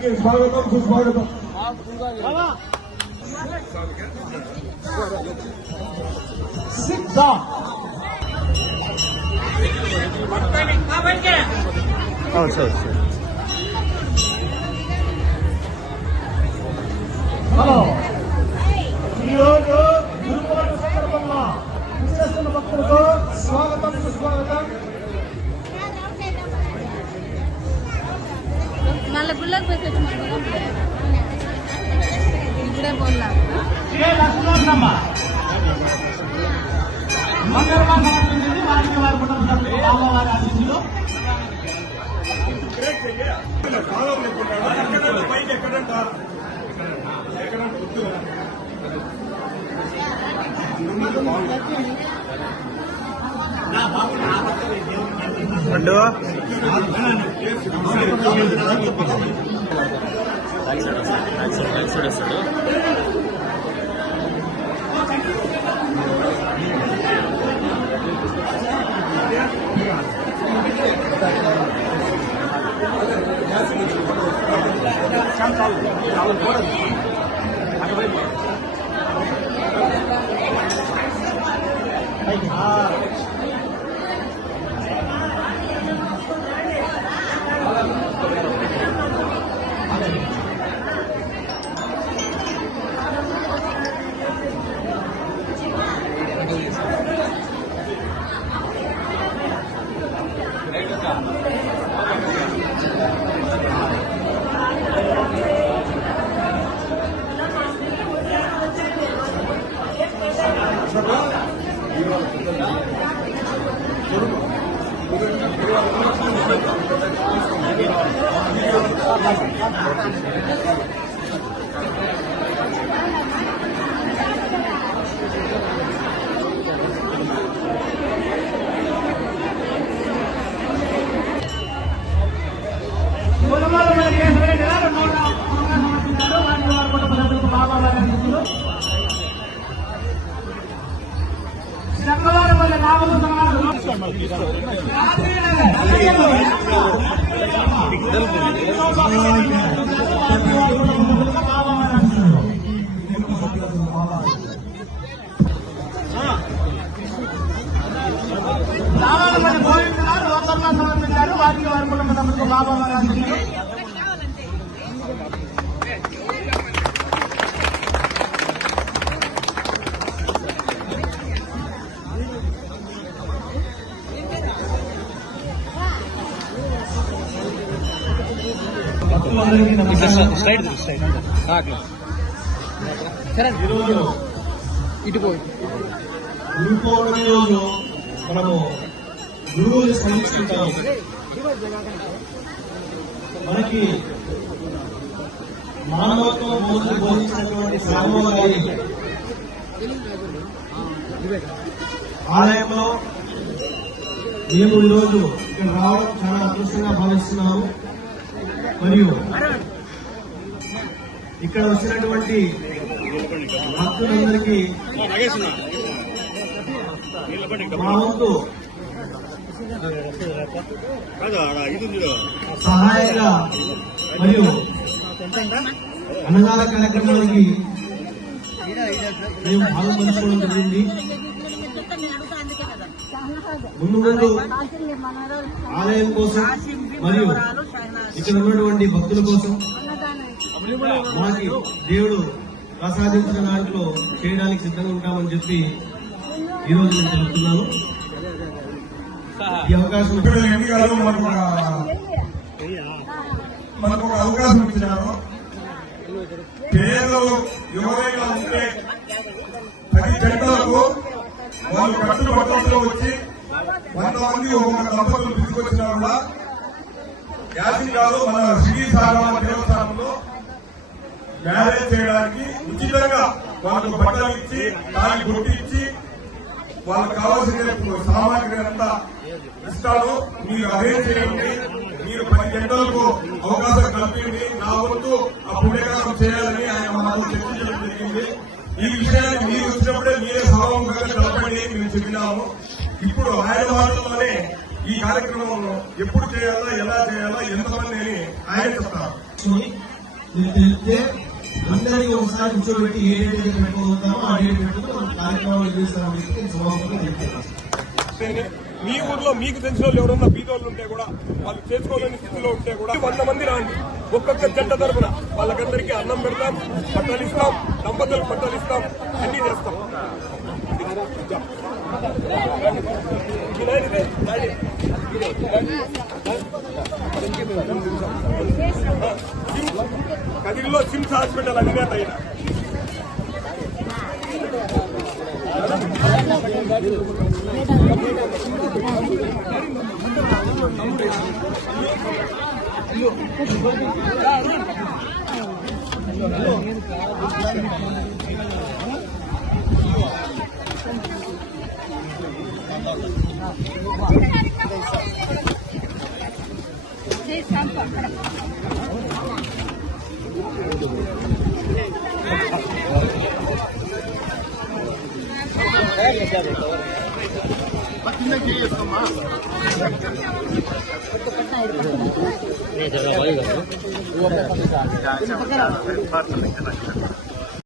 వారికి స్వాగతం సుస్వాగతం. హలో, ఈరోజు గురువారం సందర్భంగా విచ్చేస్తున్న భక్తులకు స్వాగతం సుస్వాగతం. మళ్ళీ గుళ్ళకి పోయి ఇప్పుడే పోలా మంగళవారం సమర్పించింది వారికి వారి కుటుంబ సభ్యులు బాలవారి ఆశీస్సులు. సమర్పించారు వారికి వారి కుటుంబ సభ్యులకు బాబా ఈరోజు మనము గురువుని సమీక్షించాము. మనకి మానవత్వం బోధించినటువంటి స్వామివారి ఆలయంలో మేము ఈరోజు ఇక్కడ రావడం చాలా అదృష్టంగా భావిస్తున్నాము. మరియు ఇక్కడ వచ్చినటువంటి భక్తులందరికీ మా వంతు సహాయంగా మరియు అన్నదాన కార్యక్రమానికి మేము భాగం పంచుకోవడం జరిగింది. ముందు ముందు ఆలయం కోసం మరియు ఇక్కడ ఉన్నటువంటి భక్తుల కోసం మాకి దేవుడు ప్రసాదించిన దాంట్లో చేయడానికి సిద్ధంగా ఉంటామని చెప్పి ఈరోజు నేను తెలుపుతున్నాను. ఈ అవకాశం ఎన్నికల్లో మనకు ఒక అవకాశం ఇచ్చినారు. పేదలు ఎవరైనా ఉంటే 10 గంటలకు వాళ్ళు కట్టుబట్టలతో వచ్చి 100 మంది ఒక దంపతులు తీసుకొచ్చినా కూడా యాసింగాలు మన శ్రీ సాగమ దేవస్థానంలో మ్యారేజ్ చేయడానికి ఉచితంగా వాళ్ళకు బట్టలు ఇచ్చి దాన్ని గుర్తించి వాళ్ళకు కావాల్సిన సామాగ్రి అంతా ఇస్తాను. మీరు అరేంజ్ చేయండి. మీరు 10 గంటలకు అవకాశం కల్పించి నా వంతు ఆ పుణ్యకారం చేయాలని ఆయన మాతో చర్చించడం జరిగింది. ఈ విషయాన్ని మీరు వచ్చినప్పుడే మీరే సభాముఖంగా తెలపండి మేము చెప్పినాము. ఇప్పుడు హైదరాబాద్లోనే ఈ కార్యక్రమం ఎప్పుడు చేయాలా, ఎలా చేయాలా, ఎంతమంది అని ఆయన చెప్తారు. ఇది తెలిస్తే అందరికీ ఒకసారి కూర్చోబెట్టి ఏ డేట్ అయితే పెట్టుకోగలుగుతామో ఆ డేట్ పెట్టుకుని మనం కార్యక్రమాలు చేస్తామని చెప్పి సభాముఖంగా చెప్తున్నాం. మీ ఊర్లో మీకు తెలిసిన వాళ్ళు ఎవరన్నా బీదోళ్ళు ఉంటే కూడా వాళ్ళు చేసుకోలేని స్థితిలో ఉంటే కూడా 100 మంది రాండి, ఒక్కొక్క జంట తరపున వాళ్ళకందరికీ అన్నం పెడతాం, బట్టలు ఇస్తాం, దంపతులకు బట్టలు ఇస్తాం, అన్ని చేస్తాం. కదిరిలో సిమ్స్ హాస్పిటల్ అధినేత అయినా नहीं